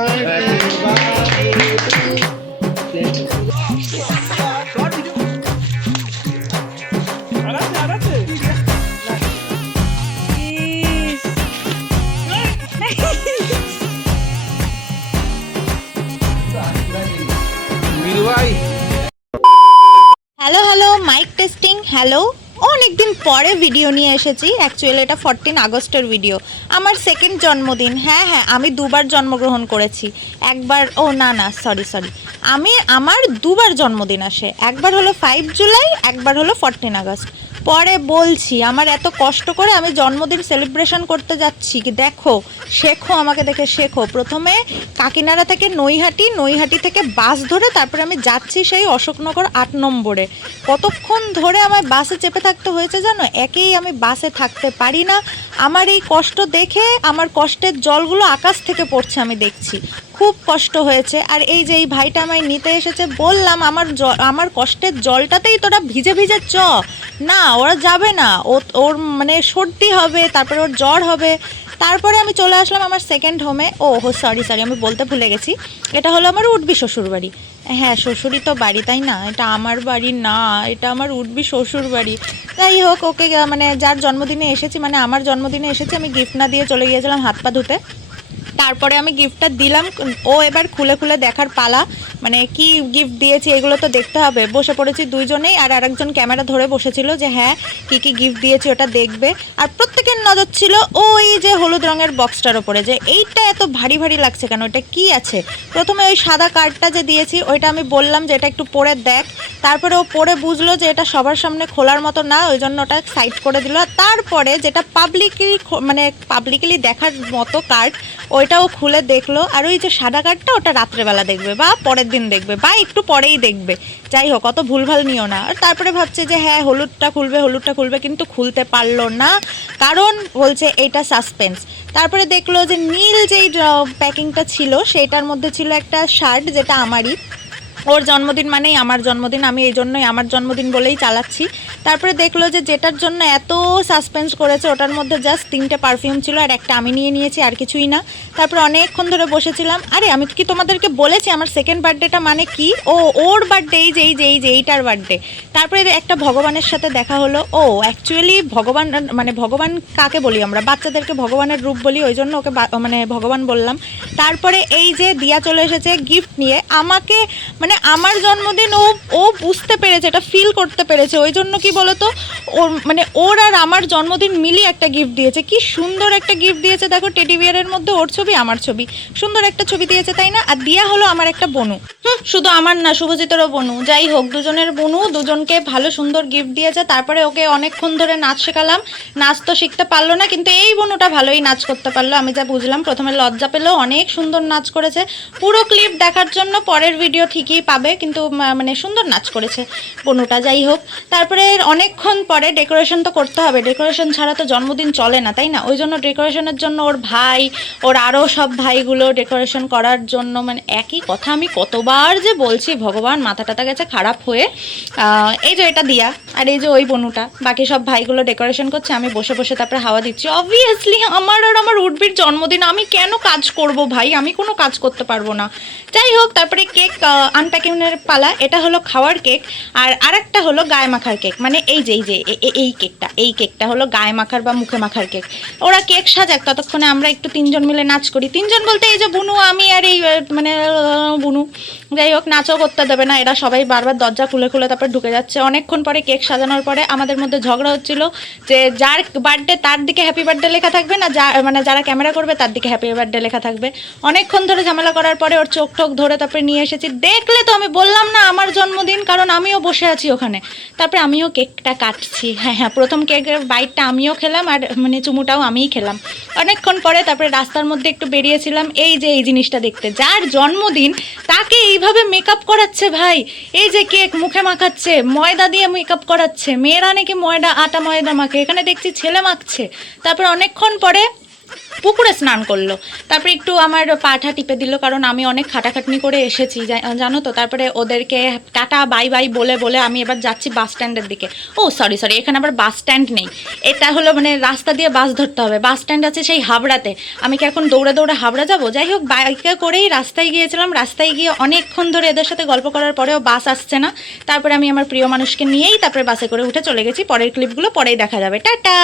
Hello hello, mic testing. Hello, অনেক দিন পরে ভিডিও নিয়ে এসেছি। অ্যাকচুয়ালি এটা 14 আগস্টের ভিডিও, আমার সেকেন্ড জন্মদিন। হ্যাঁ, আমি দুবার জন্মগ্রহণ করেছি। একবার না সরি, আমার দুবার জন্মদিন আসে। একবার হলো 5 জুলাই, একবার হলো 14 আগস্ট। পরে বলছি, আমার এত কষ্ট করে আমি জন্মদিন সেলিব্রেশন করতে যাচ্ছি, কি দেখো, শেখো, আমাকে দেখে শেখো। প্রথমে কাকিনাড়া থেকে নৈহাটি থেকে বাস ধরে তারপরে আমি যাচ্ছি সেই অশোকনগর 8 নম্বরে। কতক্ষণ ধরে আমার বাসে চেপে থাকতে হয়েছে জানো, একেই আমি বাসে থাকতে পারি না। আমার এই কষ্ট দেখে আমার কষ্টের জলগুলো আকাশ থেকে পড়ছে, আমি দেখছি খুব কষ্ট হয়েছে। আর এই যে এই ভাইটা আমায় নিতে এসেছে, বললাম আমার কষ্টের জলটাতেই তোরা ভিজে ভিজে না, ওরা যাবে না, ওর মানে সর্দি হবে, তারপরে ওর জ্বর হবে। তারপরে আমি চলে আসলাম আমার সেকেন্ড হোমে। সরি আমি বলতে ভুলে গেছি, এটা হলো আমার উঠবি শ্বশুর বাড়ি। হ্যাঁ, শ্বশুরই তো বাড়ি, তাই না? এটা আমার বাড়ি না, এটা আমার উঠবি শ্বশুর বাড়ি। যাই হোক, ওকে মানে যার জন্মদিনে এসেছি, মানে আমার জন্মদিনে এসেছি, আমি গিফট না দিয়ে চলে গিয়েছিলাম হাত পা ধুতে। তারপরে আমি গিফটটা দিলাম, ও এবার খুলে খুলে দেখার পালা। মানে কি গিফট দিয়েছি এগুলো তো দেখতে হবে। বসে পড়েছি দুইজনেই, আর আরেকজন ক্যামেরা ধরে বসেছিল যে হ্যাঁ কি গিফট দিয়েছি ওটা দেখবে। আর প্রত্যেকের নজর ছিল ওই যে হলুদ রঙের বক্সটার ওপরে, যে এইটা এত ভারী ভারী লাগছে কেন, এটা কি আছে। প্রথমে ওই সাদা কার্ডটা যে দিয়েছি ওইটা আমি বললাম যে এটা একটু পরে দেখ। তারপরে ও পরে বুঝলো যে এটা সবার সামনে খোলার মতো না, ওই জন্য ওটা সাইড করে দিল। তারপরে যেটা পাবলিকলি দেখার মতো কার্ড, ওইটাও খুলে দেখলো। আর ওই যে সাদা কার্ডটা, ওটা রাত্রেবেলা দেখবে বা পরের দিন দেখবে বা একটু পরেই দেখবে। যাই হোক, অত ভুলভাল নিও না। আর তারপরে ভাবছে যে হ্যাঁ হলুদটা খুলবে, কিন্তু খুলতে পারলো না, কারণ বলছে এইটা সাসপেন্স। তারপরে দেখলো যে নীল যেই প্যাকিংটা ছিল সেইটার মধ্যে ছিল একটা শার্ট, যেটা আমারই। ওর জন্মদিন মানেই আমার জন্মদিন, আমি এই জন্যই আমার জন্মদিন বলেই চালাচ্ছি। তারপরে দেখলো যে যেটার জন্য এত সাসপেন্স করেছে ওটার মধ্যে জাস্ট 3টে পারফিউম ছিল, আর একটা আমি নিয়ে নিয়েছি, আর কিছুই না। তারপরে অনেকক্ষণ ধরে বসেছিলাম। আরে আমি কি তোমাদেরকে বলেছি আমার সেকেন্ড বার্থডেটা মানে কি? ওর বার্থডে, এই যে এইটার বার্থডে। তারপরে একটা ভগবানের সাথে দেখা হলো। অ্যাকচুয়ালি ভগবান, মানে ভগবান কাকে বলি আমরা? বাচ্চাদেরকে ভগবানের রূপ বলি, ওই জন্য ওকে মানে ভগবান বললাম। তারপরে এই যে দিয়া চলে এসেছে গিফট নিয়ে আমাকে, মানে আমার জন্মদিন ও বুঝতে পেরেছে, এটা ফিল করতে পেরেছে। ওই জন্য কি বলতো, ওর আর আমার জন্মদিন মিলিয়ে একটা গিফট দিয়েছে। কি সুন্দর একটা গিফট দিয়েছে দেখো, টেডি বিয়ারের মধ্যে ওর ছবি আমার ছবি, সুন্দর একটা ছবি দিয়েছে, তাই না? আর দিয়া হলো আমার একটা বনু, শুধু আমার না, শুভজিতেরও বনু। যাই হোক, দুজনের বনু, দুজনকে ভালো সুন্দর গিফট দিয়েছে। তারপরে ওকে অনেকক্ষণ ধরে নাচ শেখালাম। নাচ তো শিখতে পারলো না, কিন্তু এই বনুটা ভালোই নাচ করতে পারলো, আমি যা বুঝলাম। প্রথমে লজ্জা পেলেও অনেক সুন্দর নাচ করেছে। পুরো ক্লিপ দেখার জন্য পরের ভিডিও ঠিকই পাবে, কিন্তু মানে সুন্দর নাচ করেছে বনুটা। যাই হোক, তারপরে অনেকক্ষণ পরে ডেকোরেশন তো করতে হবে, ডেকোরেশন ছাড়া তো জন্মদিন চলে না, তাই না? ওই জন্য ডেকোরেশনের জন্য ওর ভাই, ওর আরও সব ভাইগুলো ডেকোরেশন করার জন্য, মানে একই কথা আমি কতবার যে বলছি, ভগবান, মাথা টাথা গেছে খারাপ হয়ে। এই যে এটা দিয়া, আর এই যে ওই বনুটা, বাকি সব ভাইগুলো ডেকোরেশন করছে, আমি বসে বসে তারপরে হাওয়া দিচ্ছি। অবভিয়াসলি আমার উঠবির জন্মদিন, আমি কেন কাজ করব ভাই? আমি কোনো কাজ করতে পারবো না। যাই হোক, তারপরে কেক আনপ্যাকিংয়ের পালা। এটা হলো খাওয়ার কেক, আর আরেকটা হলো গায়ে মাখার কেক। মানে এই যে এই কেকটা হলো গায়ে মাখার বা মুখে মাখার কেক। ওরা কেক সাজাক, ততক্ষণে আমরা একটু 3জন মিলে নাচ করি। 3জন বলতে এই যে বুনু, আমি আর এই মানে বুনু। যাই হোক, নাচও করতে দেবে না এরা, সবাই বারবার দরজা খুলে তারপর ঢুকে যাচ্ছে। অনেকক্ষণ পরে কেক সাজানোর পরে আমাদের মধ্যে ঝগড়া হচ্ছিল যে যার বার্থডে তার দিকে হ্যাপি বার্থডে লেখা থাকবে না, যারা ক্যামেরা করবে তার দিকে হ্যাপি বার্থডে লেখা থাকবে। অনেকক্ষণ ধরে ঝামেলা করার পরে ওর চোখ টোক ধরে তারপরে নিয়ে এসেছি। দেখলে তো, আমি বললাম না আমার জন্মদিন, কারণ আমিও বসে আছি ওখানে। তারপরে আমিও কেকটা কাটছি। হ্যাঁ, প্রথম কেকের বাইটটা আমিও খেলাম, আর মানে চুমুটাও আমিই খেলাম। অনেকক্ষণ পরে তারপরে রাস্তার মধ্যে একটু বেরিয়েছিলাম এই যে এই জিনিসটা দেখতে, যার জন্মদিন তাকে এইভাবে মেকআপ করাচ্ছে ভাই। এই যে কেক মুখে মাখাচ্ছে, ময়দা দিয়ে মেকআপ করাচ্ছে। মেয়েরা নাকি আটা ময়দা মাখে, এখানে দেখছি ছেলে মাখছে। তারপরে অনেকক্ষণ পরে পুকুরে স্নান করলো, তারপরে একটু আমার পাটা টিপে দিল, কারণ আমি অনেক খাটাখাটনি করে এসেছি জানো তো। তারপরে ওদেরকে টাটা বাই বাই বলে বলে আমি এবার যাচ্ছি বাস স্ট্যান্ডের দিকে। ও সরি সরি, এখানে আবার বাস স্ট্যান্ড নেই, এটা হলো মানে রাস্তা দিয়ে বাস ধরতে হবে। বাস স্ট্যান্ড আছে সেই হাবড়াতে, আমি কি এখন দৌড়ে দৌড়ে হাবড়া যাবো? যাই হোক, বাইকে করেই রাস্তায় গিয়েছিলাম। রাস্তায় গিয়ে অনেকক্ষণ ধরে এদের সাথে গল্প করার পরেও বাস আসছে না। তারপরে আমি আমার প্রিয় মানুষকে নিয়েই তারপরে বাসে করে উঠে চলে গেছি। পরের ক্লিপগুলো পরেই দেখা যাবে। টাটা।